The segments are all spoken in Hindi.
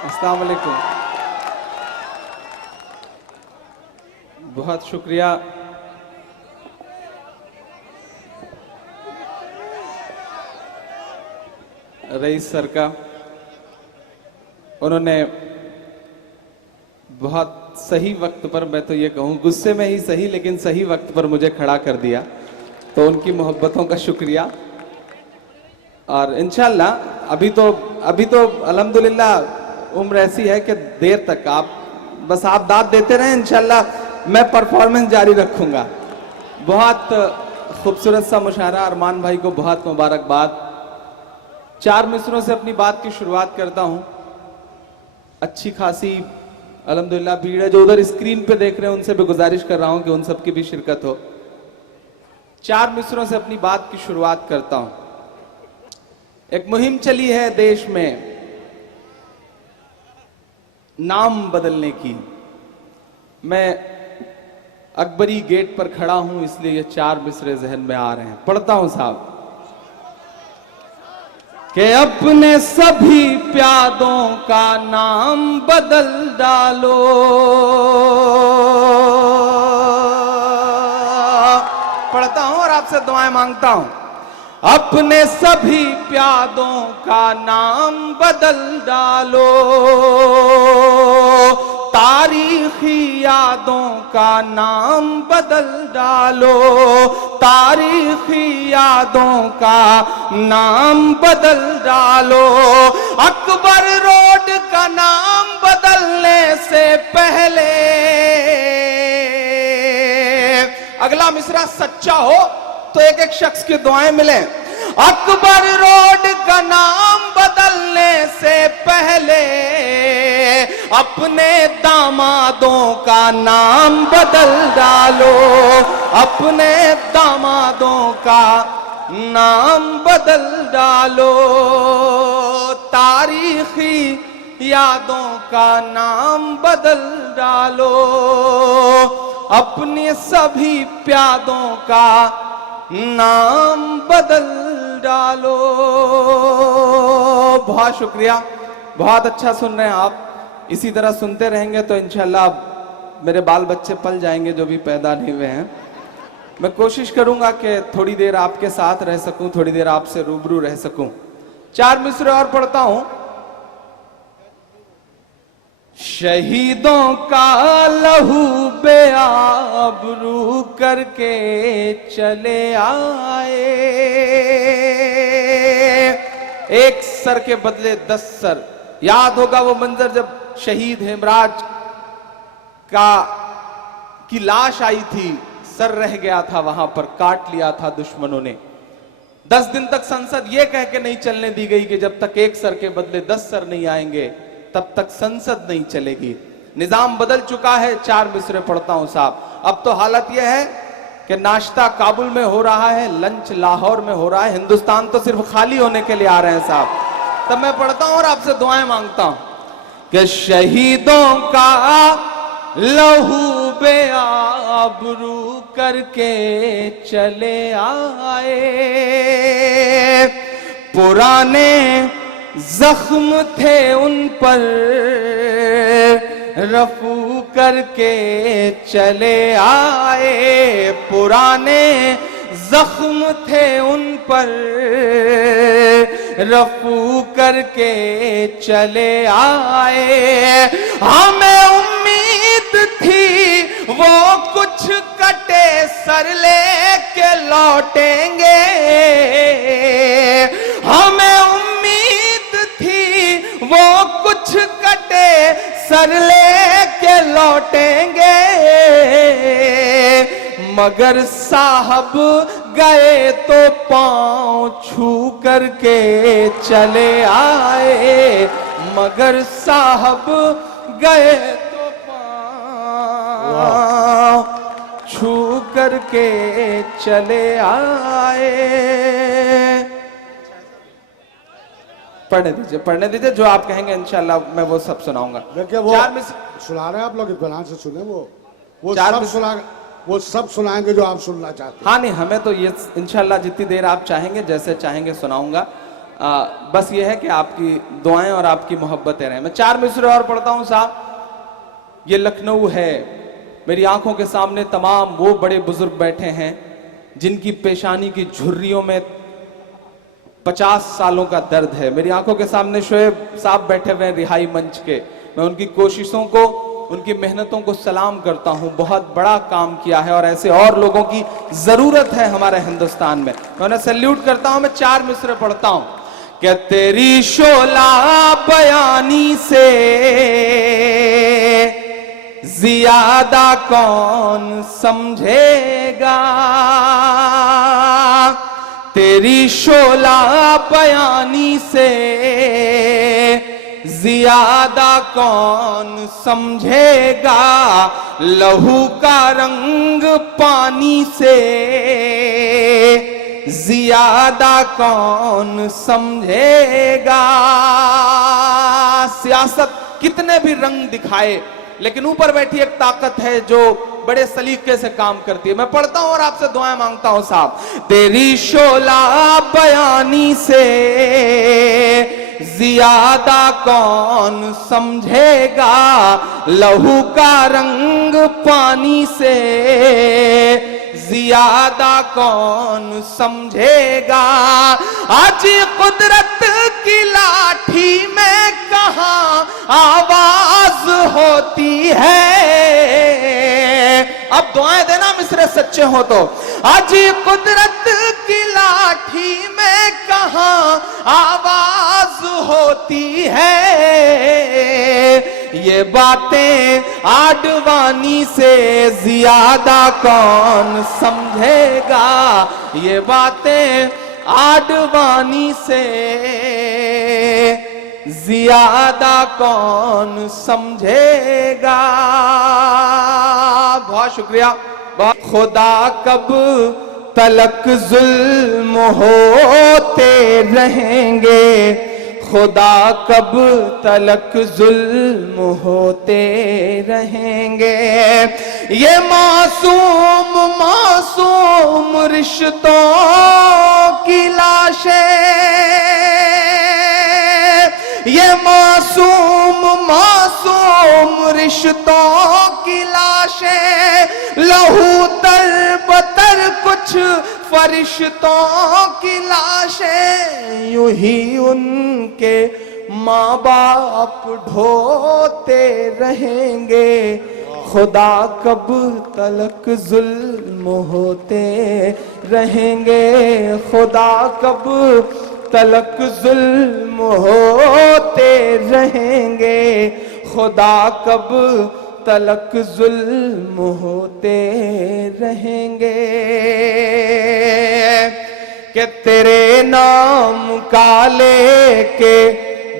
अस्सलाम वालेकुम। बहुत शुक्रिया रईस सर का, उन्होंने बहुत सही वक्त पर, मैं तो ये कहूँ गुस्से में ही सही लेकिन सही वक्त पर मुझे खड़ा कर दिया, तो उनकी मोहब्बतों का शुक्रिया। और इंशाल्लाह अभी तो अल्हम्दुलिल्लाह उम्र ऐसी है कि देर तक आप दाद देते रहें, इंशाल्लाह मैं परफॉर्मेंस जारी रखूंगा। बहुत खूबसूरत सा मुशायरा, अरमान भाई को बहुत मुबारकबाद। 4 मिसरों से अपनी बात की शुरुआत करता हूं। अच्छी खासी अल्हम्दुलिल्लाह भीड़ है, जो उधर स्क्रीन पे देख रहे हैं उनसे भी गुजारिश कर रहा हूं कि उन सबकी भी शिरकत हो। 4 मिसरों से अपनी बात की शुरुआत करता हूं। एक मुहिम चली है देश में नाम बदलने की। मैं अकबरी गेट पर खड़ा हूं, इसलिए ये 4 मिसरे जहन में आ रहे हैं। पढ़ता हूं साहब कि अपने सभी प्यादों का नाम बदल डालो, पढ़ता हूं और आपसे दुआएं मांगता हूं। अपने सभी प्यादों का नाम बदल डालो, तारीखी यादों का नाम बदल डालो, तारीखी यादों का नाम बदल डालो। अकबर रोड का नाम बदलने से पहले, अगला मिसरा सच्चा हो तो एक एक शख्स की दुआएं मिले। अकबर रोड का नाम बदलने से पहले अपने दामादों का नाम बदल डालो, अपने दामादों का नाम बदल डालो, तारीखी यादों का नाम बदल डालो, अपने सभी प्यादों का नाम बदल डालो। बहुत शुक्रिया, बहुत अच्छा सुन रहे हैं आप। इसी तरह सुनते रहेंगे तो इंशाल्लाह मेरे बाल बच्चे पल जाएंगे जो भी पैदा नहीं हुए हैं। मैं कोशिश करूंगा कि थोड़ी देर आपके साथ रह सकूं, थोड़ी देर आपसे रूबरू रह सकूं। 4 मिसरे और पढ़ता हूं। शहीदों का लहू बेआबरू करके चले आए, एक सर के बदले 10 सर। याद होगा वो मंजर जब शहीद हेमराज की लाश आई थी, सर रह गया था वहां पर, काट लिया था दुश्मनों ने। 10 दिन तक संसद ये कह के नहीं चलने दी गई कि जब तक एक सर के बदले 10 सर नहीं आएंगे तब तक संसद नहीं चलेगी। निजाम बदल चुका है। 4 मिसरे पढ़ता हूं साहब। अब तो हालत यह है कि नाश्ता काबुल में हो रहा है, लंच लाहौर में हो रहा है, हिंदुस्तान तो सिर्फ खाली होने के लिए आ रहे हैं साहब। तब मैं पढ़ता हूं और आपसे दुआएं मांगता हूं कि शहीदों का लहू बेआबरू करके चले आए, पुराने जख्म थे उन पर रफू करके चले आए, पुराने जख्म थे उन पर रफू करके चले आए। हमें उम्मीद थी वो कुछ कटे सर लेके लौटेंगे, हमें उम्मीद थी वो कुछ कटे सर लेके लौटेंगे, मगर साहब गए तो पांव छू करके चले आए, मगर साहब गए तो पांव छू करके चले आए। पढ़ने दीजिए जो आप कहेंगे इंशाल्लाह मैं वो सब सुनाऊंगा। देखिए वो सुना रहे हैं आप लोग, इत्मीनान से सुने। वो सब सुनाएंगे जो आप सुनना चाहते हैं। हाँ नहीं, हमें तो ये इंशाल्लाह जितनी देर आप चाहेंगे जैसे चाहेंगे सुनाऊंगा। बस ये है कि आपकी दुआएं और आपकी मोहब्बतें रहें। मैं 4 मिसरे और पढ़ता हूं साहब। ये लखनऊ है, मेरी आंखों के सामने तमाम वो बड़े बुजुर्ग बैठे हैं जिनकी पेशानी की झुर्रियों में 50 सालों का दर्द है। मेरी आंखों के सामने शोएब साहब बैठे हुए हैं रिहाई मंच के। मैं उनकी कोशिशों को, उनकी मेहनतों को सलाम करता हूं। बहुत बड़ा काम किया है और ऐसे और लोगों की जरूरत है हमारे हिंदुस्तान में। मैं उन्हें सैल्यूट करता हूं। मैं 4 मिसरे पढ़ता हूं। क्या तेरी शोला बयानी से ज्यादा कौन समझेगा, तेरी शोला बयानी से ज्यादा कौन समझेगा, लहू का रंग पानी से ज्यादा कौन समझेगा। सियासत कितने भी रंग दिखाए, लेकिन ऊपर बैठी एक ताकत है जो बड़े सलीके से काम करती है। मैं पढ़ता हूं और आपसे दुआएं मांगता हूं साहब। तेरी शोला बयानी से ज्यादा कौन समझेगा, लहू का रंग पानी से ज्यादा कौन समझेगा। आज कुदरत की लाठी में कहां आवाज होती है। अब दुआएं देना मिसरे सच्चे हो तो। आज कुदरत की लाठी में कहां आवाज होती है। ये बातें आडवाणी से ज्यादा कौन समझेगा, ये बातें आडवाणी से ज्यादा कौन समझेगा। बहुत शुक्रिया। खुदा कब तलक जुल्म होते रहेंगे, खुदा कब तलक जुल्म होते रहेंगे। ये मासूम मासूम रिश्तों की लाशें, ये मासूम मासूम रिश्तों की लाशें, लहू तर बतर कुछ फरिश्तों की लाशें, यूं ही उनके माँ बाप ढोते रहेंगे। खुदा कब तलक जुल्म होते रहेंगे, खुदा कब तलक जुल्म होते रहेंगे, खुदा कब तलक जुल्म होते रहेंगे। कि तेरे नाम का लेके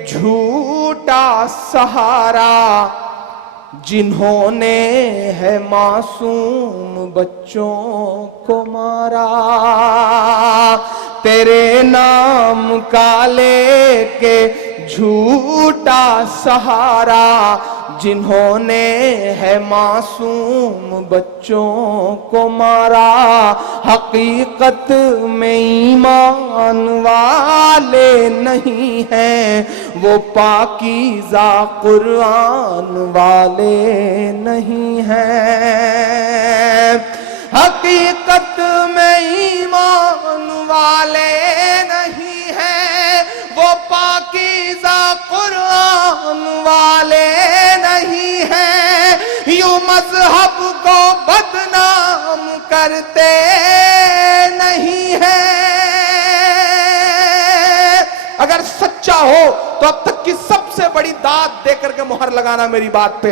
झूठा सहारा, जिन्होंने है मासूम बच्चों को मारा। तेरे नाम का लेके झूठा सहारा, जिन्होंने है मासूम बच्चों को मारा। हकीकत में ईमान वाले नहीं हैं, वो पाकीज़ा कुरान वाले नहीं हैं। हकीकत में ईमान वाले नहीं हैं, वो पाकीज़ा कुरान वाले नहीं हैं। यूं मजहब को बदनाम करते नहीं हैं। अगर सच्चा हो तो अब तक की सबसे बड़ी दाद देकर के मुहर लगाना मेरी बात पे।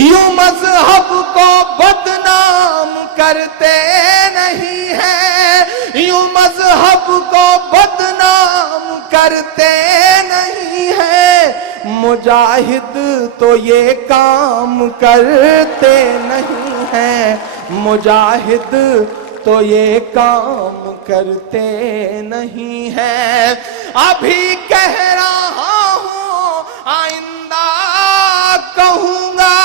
यूं मजहब को बदनाम करते नहीं हैं, यूं मजहब को बदनाम करते नहीं हैं। मुजाहिद तो ये काम करते नहीं हैं, मुजाहिद तो ये काम करते नहीं हैं। अभी कह रहा हूं आइंदा कहूंगा।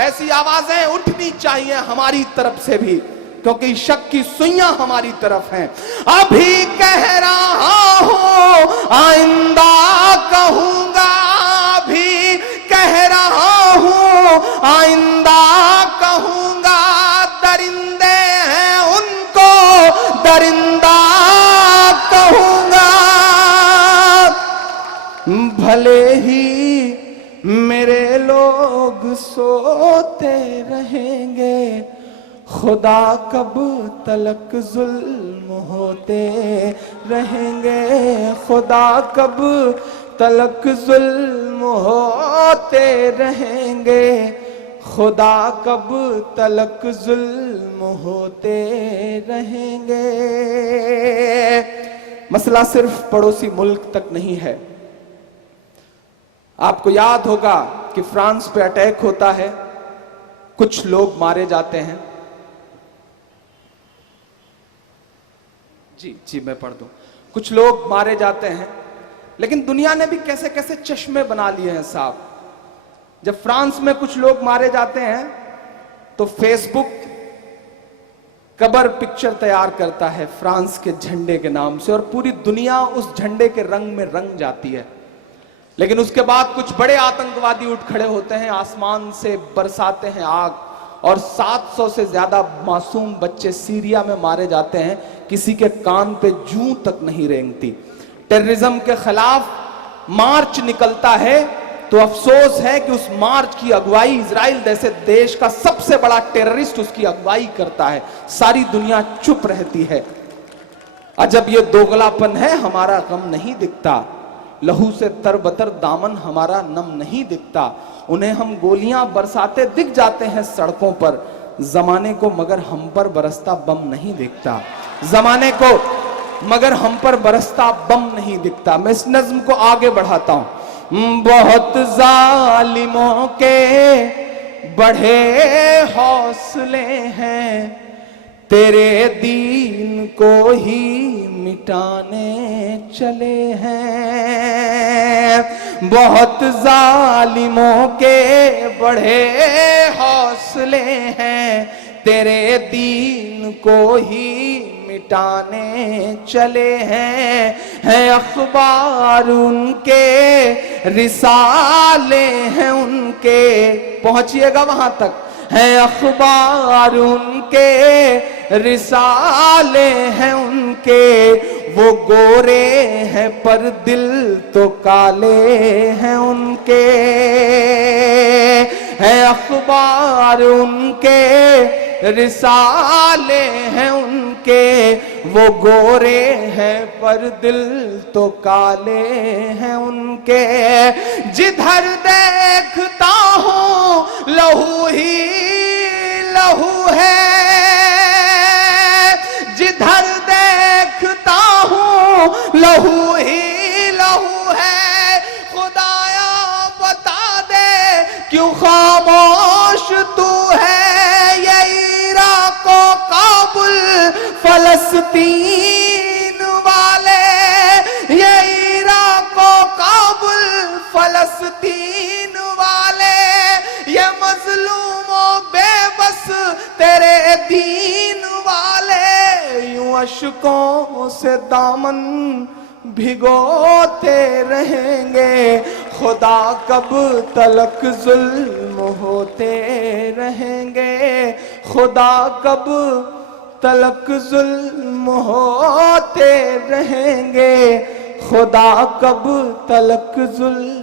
ऐसी आवाजें उठनी चाहिए हमारी तरफ से भी क्योंकि शक की सुइयां हमारी तरफ हैं। अभी कह रहा हूं आइंदा कहूंगा, अभी कह रहा हूं आइंदा कहूंगा, दरिंदे हैं उनको दरिंदा कहूंगा। भले ही मेरे लोग सोते रहेंगे, खुदा कब तलक जुल्म होते रहेंगे, खुदा कब तलक जुल्म होते रहेंगे, खुदा कब तलक जुल्म होते रहेंगे। मसला सिर्फ पड़ोसी मुल्क तक नहीं है। आपको याद होगा कि फ्रांस पे अटैक होता है, कुछ लोग मारे जाते हैं। जी मैं पढ़ दूं। कुछ लोग मारे जाते हैं, लेकिन दुनिया ने भी कैसे कैसे चश्मे बना लिए हैं साहब। जब फ्रांस में कुछ लोग मारे जाते हैं तो फेसबुक कबर पिक्चर तैयार करता है फ्रांस के झंडे के नाम से, और पूरी दुनिया उस झंडे के रंग में रंग जाती है। लेकिन उसके बाद कुछ बड़े आतंकवादी उठ खड़े होते हैं, आसमान से बरसाते हैं आग, और 700 से ज्यादा मासूम बच्चे सीरिया में मारे जाते हैं, किसी के कान पे जूं तक नहीं रेंगती। टेररिज्म के खिलाफ मार्च निकलता है तो अफसोस है कि उस मार्च की अगुवाई इजराइल जैसे देश का सबसे बड़ा टेररिस्ट उसकी अगुवाई करता है, सारी दुनिया चुप रहती है। अजब ये दोगलापन है, हमारा गम नहीं दिखता, लहू से तरबतर दामन हमारा नम नहीं दिखता। उन्हें हम गोलियां बरसाते दिख जाते हैं सड़कों पर, जमाने को मगर हम पर बरसता बम नहीं दिखता, जमाने को मगर हम पर बरसता बम नहीं दिखता। मैं इस नज्म को आगे बढ़ाता हूं। बहुत जालिमों के बढ़े हौसले हैं, तेरे दीन को ही मिटाने चले हैं। बहुत जालिमों के बढ़े हौसले हैं, तेरे दीन को ही मिटाने चले हैं अखबार उनके, रिसाले हैं उनके, पहुंचिएगा वहां तक, हैं अखबार उनके, रिसाले हैं उनके, वो गोरे हैं पर दिल तो काले हैं उनके, हैं अखबार उनके, रिसाले हैं उनके, वो गोरे हैं पर दिल तो काले हैं उनके। जिधर देखता हूं लहू ही लहू है, जिधर देखता हूं लहू ही लहू है। खुदाया बता दे क्यों खामोश तू है, ये इराक और काबुल फलस्तीन वाले, ये इराक और काबुल फलस्तीन वाले, ये मजलूमों बेबस तेरे दीन वाले, यूं अशकों से दामन भिगोते रहेंगे, खुदा कब तलक जुल्म होते रहेंगे, खुदा कब तलक जुल्म होते रहेंगे, खुदा कब तलक जुल्म